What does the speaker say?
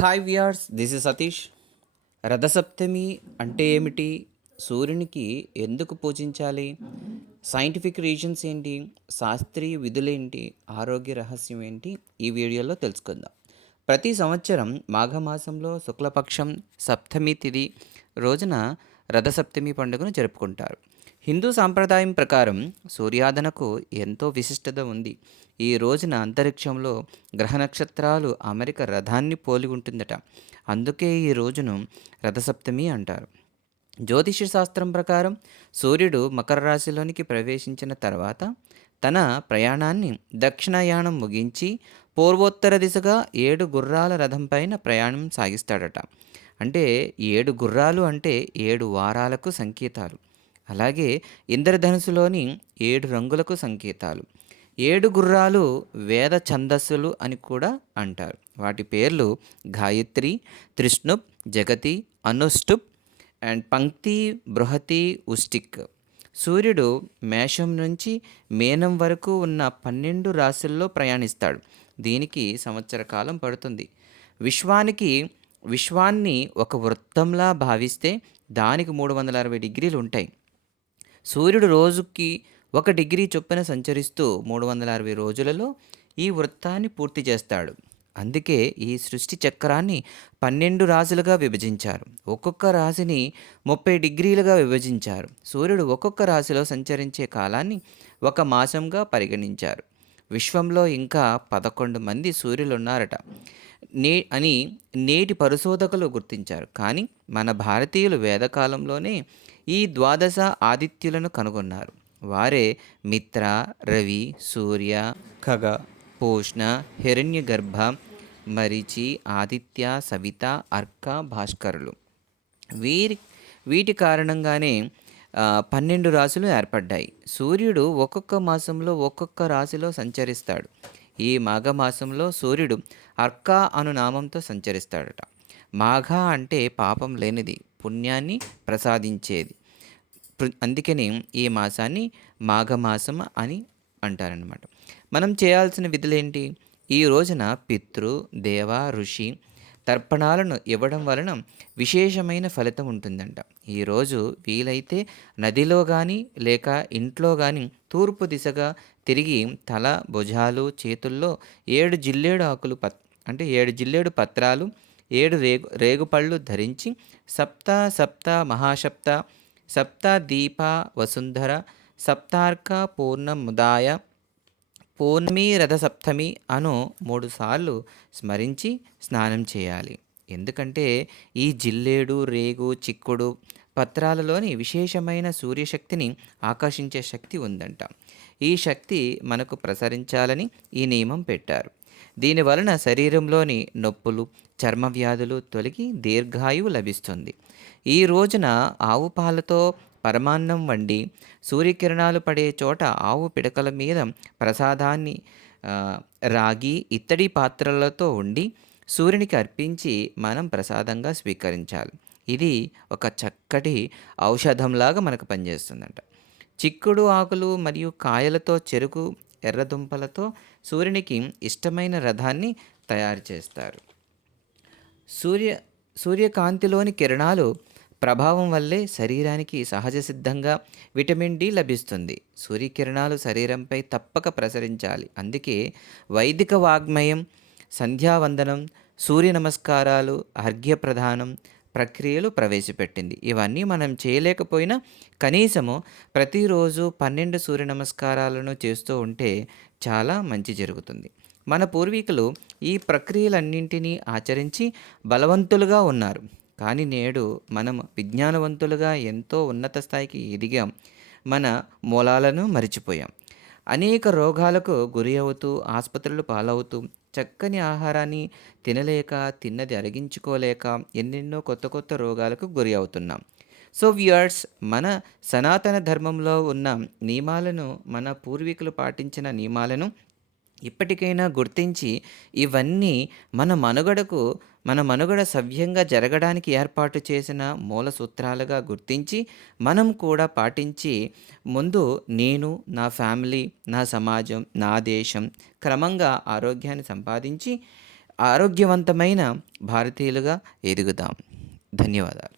Hi viewers this is Satish Rathasaptami అంటే ఏమిటి? సూర్యునికి ఎందుకు పూజించాలి? సైంటిఫిక్ రీజన్స్ ఏంటి? శాస్త్రీయ విధులేంటి ఆరోగ్య రహస్యం ఏంటి? ఈ వీడియోలో తెలుసుకుందాం. ప్రతి సంవత్సరం మాఘమాసంలో శుక్లపక్షం సప్తమి తిథి రోజున రథసప్తమి పండుగను జరుపుకుంటారు. హిందూ సాంప్రదాయం ప్రకారం సూర్యాదనకు ఎంతో విశిష్టత ఉంది. ఈ రోజున అంతరిక్షంలో గ్రహ నక్షత్రాలు అమెరిక రథాన్ని పోలి ఉంటుందట. అందుకే ఈ రోజును రథసప్తమి అంటారు. జ్యోతిష శాస్త్రం ప్రకారం సూర్యుడు మకర రాశిలోనికి ప్రవేశించిన తర్వాత తన ప్రయాణాన్ని దక్షిణయానం ముగించి పూర్వోత్తర దిశగా ఏడు గుర్రాల రథం పైన ప్రయాణం సాగిస్తాడట. అంటే ఏడు గుర్రాలు అంటే ఏడు వారాలకు సంకేతాలు. అలాగే ఇంద్రధనుసులోని ఏడు రంగులకు సంకేతాలు. ఏడు గుర్రాలు వేద ఛందస్సులు అని కూడా అంటారు. వాటి పేర్లు గాయత్రి త్రిష్ణుప్ జగతి అనుష్టుప్ అండ్ పంక్తి బృహతి ఉష్టిక్. సూర్యుడు మేషం నుంచి మేనం వరకు ఉన్న పన్నెండు రాశుల్లో ప్రయాణిస్తాడు. దీనికి సంవత్సర కాలం పడుతుంది. విశ్వానికి విశ్వాన్ని ఒక వృత్తంలా భావిస్తే దానికి మూడు వందల అరవై డిగ్రీలు ఉంటాయి సూర్యుడు రోజుకి ఒక డిగ్రీ చొప్పున సంచరిస్తూ మూడు వందల అరవై రోజులలో ఈ వృత్తాన్ని పూర్తి చేస్తాడు. అందుకే ఈ సృష్టి చక్రాన్ని పన్నెండు రాశులుగా విభజించారు. ఒక్కొక్క రాశిని ముప్పై డిగ్రీలుగా విభజించారు. సూర్యుడు ఒక్కొక్క రాశిలో సంచరించే కాలాన్ని ఒక మాసంగా పరిగణించారు. విశ్వంలో ఇంకా పదకొండు మంది సూర్యులు ఉన్నారట నే అని నేటి పరిశోధకులు గుర్తించారు. కానీ మన భారతీయులు వేదకాలంలోనే ఈ ద్వాదశ ఆదిత్యులను కనుగొన్నారు. వారే మిత్ర రవి సూర్య ఖగ పూష్ణ హిరణ్యగర్భ మరిచి ఆదిత్య సవిత అర్క భాస్కరులు. వీరి వీటి కారణంగానే పన్నెండు రాశులు ఏర్పడ్డాయి. సూర్యుడు ఒక్కొక్క మాసంలో ఒక్కొక్క రాశిలో సంచరిస్తాడు. ఈ మాఘమాసంలో సూర్యుడు అర్క అను నామంతో సంచరిస్తాడట. మాఘ అంటే పాపం లేనిది పుణ్యాన్ని ప్రసాదించేది. అందుకని ఈ మాసాన్ని మాఘమాసం అని అంటారనమాట మనం చేయాల్సిన విధులేంటి? ఈ రోజున పితృ దేవ ఋషి తర్పణాలను ఇవ్వడం వలన విశేషమైన ఫలితం ఉంటుందంట. ఈరోజు వీలైతే నదిలో కానీ లేక ఇంట్లో కానీ తూర్పు దిశగా తిరిగి తల భుజాలు చేతుల్లో ఏడు జిల్లేడు ఆకులు పత్ అంటే ఏడు జిల్లేడు పత్రాలు ఏడు రేగు రేగుపళ్ళు ధరించి సప్త సప్త మహాసప్త సప్త దీప వసుంధర సప్తార్క పూర్ణముదాయ పూర్ణమి రథసప్తమి అను మూడుసార్లు స్మరించి స్నానం చేయాలి. ఎందుకంటే ఈ జిల్లేడు రేగు చిక్కుడు పత్రాలలోని విశేషమైన సూర్యశక్తిని ఆకర్షించే శక్తి ఉందంట. ఈ శక్తి మనకు ప్రసరించాలని ఈ నియమం పెట్టారు. దీని వలన శరీరంలోని నొప్పులు చర్మ వ్యాధులు తొలగి దీర్ఘాయువు లభిస్తుంది. ఈ రోజున ఆవు పాలతో పరమాన్నం వండి సూర్యకిరణాలు పడే చోట ఆవు పిడకల మీద ప్రసాదాన్ని రాగి ఇత్తడి పాత్రలతో ఉండి సూర్యునికి అర్పించి మనం ప్రసాదంగా స్వీకరించాలి. ఇది ఒక చక్కటి ఔషధంలాగా మనకు పనిచేస్తుందంట. చిక్కుడు ఆకులు మరియు కాయలతో చెరుకు ఎర్రదుంపలతో సూర్యునికి ఇష్టమైన రథాన్ని తయారు చేస్తారు. సూర్య సూర్యకాంతిలోని కిరణాలు ప్రభావం వల్లే శరీరానికి సహజ సిద్ధంగా విటమిన్ డి లభిస్తుంది. సూర్యకిరణాలు శరీరంపై తప్పక ప్రసరించాలి. అందుకే వైదిక వాగ్మయం సంధ్యావందనం సూర్య నమస్కారాలు అర్ఘ్యప్రధానం ప్రక్రియలు ప్రవేశపెట్టింది. ఇవన్నీ మనం చేయలేకపోయినా కనీసము ప్రతిరోజు పన్నెండు సూర్య నమస్కారాలను చేస్తూ ఉంటే చాలా మంచి జరుగుతుంది. మన పూర్వీకులు ఈ ప్రక్రియలన్నింటినీ ఆచరించి బలవంతులుగా ఉన్నారు. కానీ నేడు మనం విజ్ఞానవంతులుగా ఎంతో ఉన్నత స్థాయికి ఎదిగాం. మన మూలాలను మరిచిపోయాం. అనేక రోగాలకు గురి అవుతూ ఆసుపత్రులు పాలవుతూ చక్కని ఆహారాన్ని తినలేక తిన్నది అరిగించుకోలేక ఎన్నెన్నో కొత్త కొత్త రోగాలకు గురి అవుతున్నాం. సో వ్యూయర్స్ మన సనాతన ధర్మంలో ఉన్న నియమాలను మన పూర్వీకులు పాటించిన నియమాలను ఇప్పటికైనా గుర్తించి ఇవన్నీ మన మనుగడకు మన మనుగడ సవ్యంగా జరగడానికి ఏర్పాటు చేసిన మూల సూత్రాలుగా గుర్తించి మనం కూడా పాటించి ముందు నేను నా ఫ్యామిలీ నా సమాజం నా దేశం క్రమంగా ఆరోగ్యాన్ని సంపాదించి ఆరోగ్యవంతమైన భారతీయులుగా ఎదుగుదాం. ధన్యవాదాలు.